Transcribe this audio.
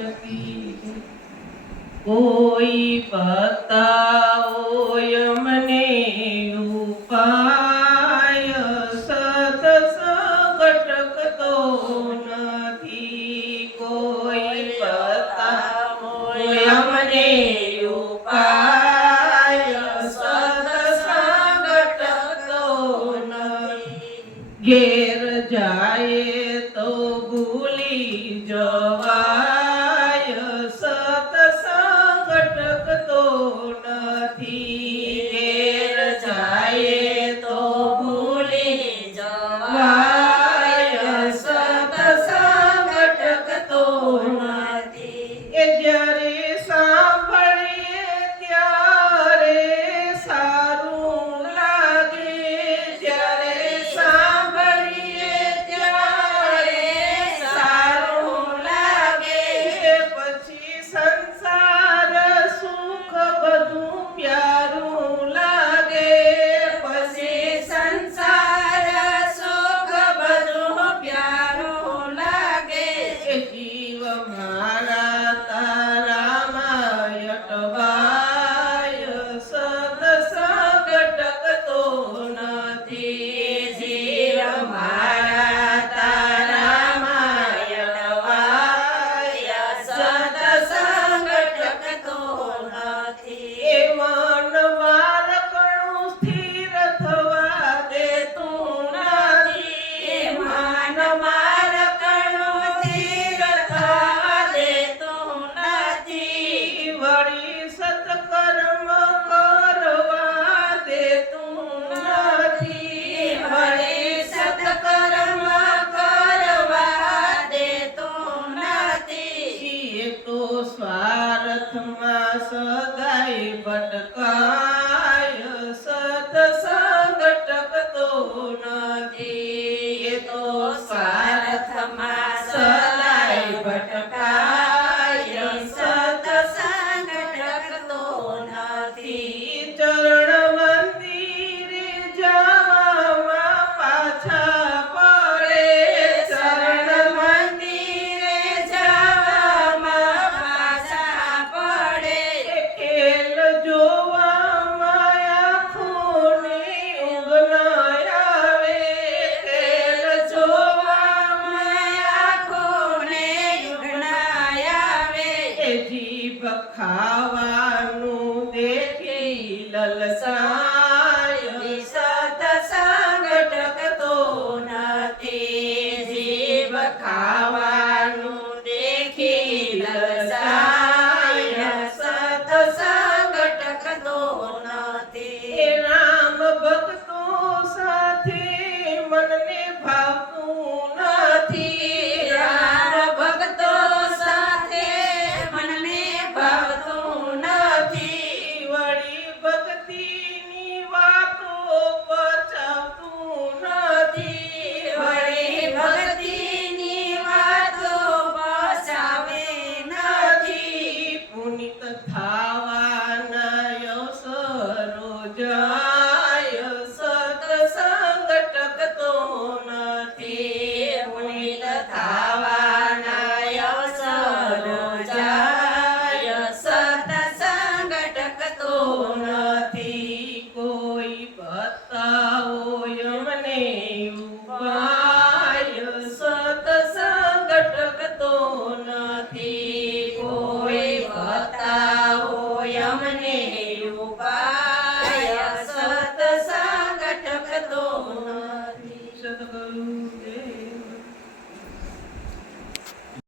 નથી કોઈ બતાઓય મને ઉપાય સતસંગટ કતો નથી કોઈ બતાઓય મને ઉપાય ઘેર જાય Allah. વખાવાનું દેખી લલસાય. સત સંગટકતો નથી. જીવ ખા